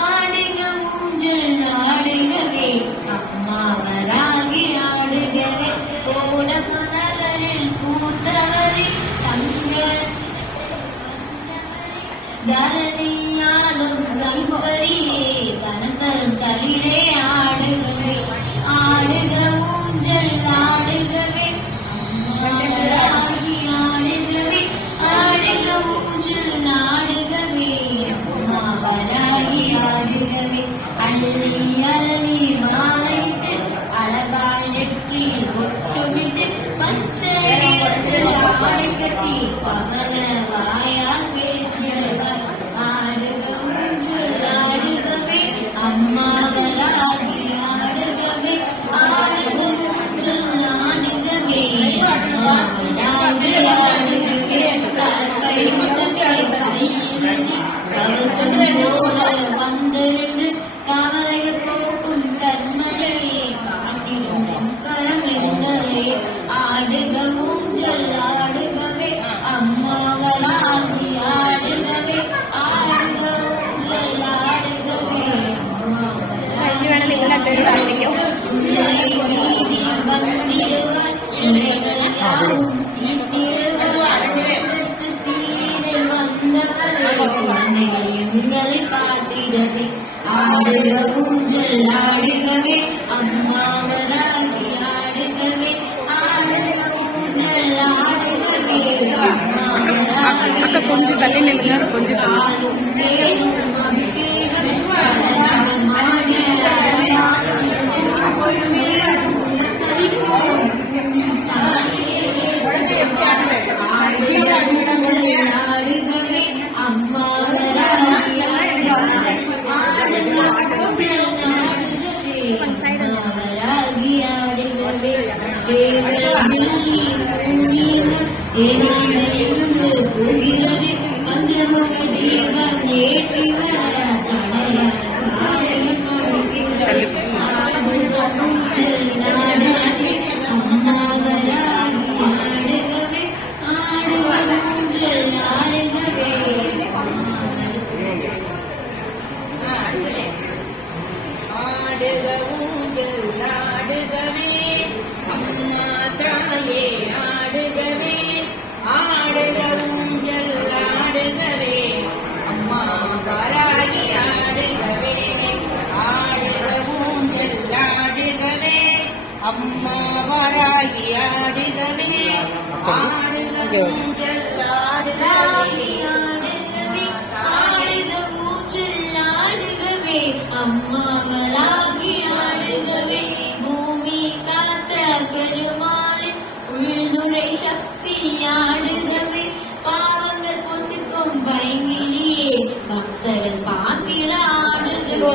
ஆடுக ஊஞ்சல் ஆடுகவே அம்மாவராகி ஆடுகவே கோட புனகரில் கூத்தவரில் தங்கள் தரணியாலும் சங்கரியே தனதன் தலிடே ஆடுகவே ஆடுக ஊஞ்சல் ஆடுகவே அம்மாவராகி ஆடுகவே ஆடுக ஊஞ்சல் ஆடுகவே அம்மாவராகி ஆடுகவே அள்ளி அள்ளி மாலைட்டு அழகால் நெற்றி ஒட்டுமிட்டு பச்சை ஆடை கட்டி பகல வாயா பேசியவர் ஆடுக ஊஞ்சல் ஆடுகவே அம்மாவராகி ஆடுகவே ஆடுக ஊஞ்சல் ஆடுகவே அம்மாவராகி ஆடுகவே கற்பை முகத்தை கையிலே கவசம் போல வந்திருந்து கவலை போக்கும் கர்மலையே காட்டிடும் கரமெங்களே ஆடுக ஊஞ்சல் ஆடுகவே அம்மாவராகி ஆடுகவே ஆடுக ஊஞ்சல் ஆடுகவே வீதி வந்திடுவார் எங்களை பார்த்திடவே ஆடுக ஊஞ்சல் ஆடுகவே அம்மாவராகி ஆடுகவே ஆடுக ஊஞ்சல் ஆடுகவே அக்கா கொஞ்சம் தள்ளி நில்லுங்க, கொஞ்சம் ஆடுகவே அம்மாவராகி அம்மாவராகி ஆடுகவே தேவருந்து போகிறது பஞ்சமுக தேவன் ஏற்றி வர தடைய அம்மாவராகி ஆடுகவே ஆடுக ஊஞ்சல் ஆடுகவே ஆடுக ஊஞ்சல் ஆடுகவே அம்மா தாயே ஆடுகவே ஆடுக ஊஞ்சல் ஆடுகவே அம்மா வராகி ஆடுகவே ஆடுக ஊஞ்சல் ஆடுகவே அம்மா வராகி ஆடுகவே ஆடுக ஊஞ்சல் ஆடுகவே ஆடுக ஊஞ்சல் ஆடுகவே அம்மாவராகி ஆடுகவே பூமி காத்த பெருமாளே உள்நுழை சக்தி ஆடுகவே பாவங்கள் பொசிக்கும் பைங்கிலியே பக்தர்கள் பாத்திட ஆடுகவே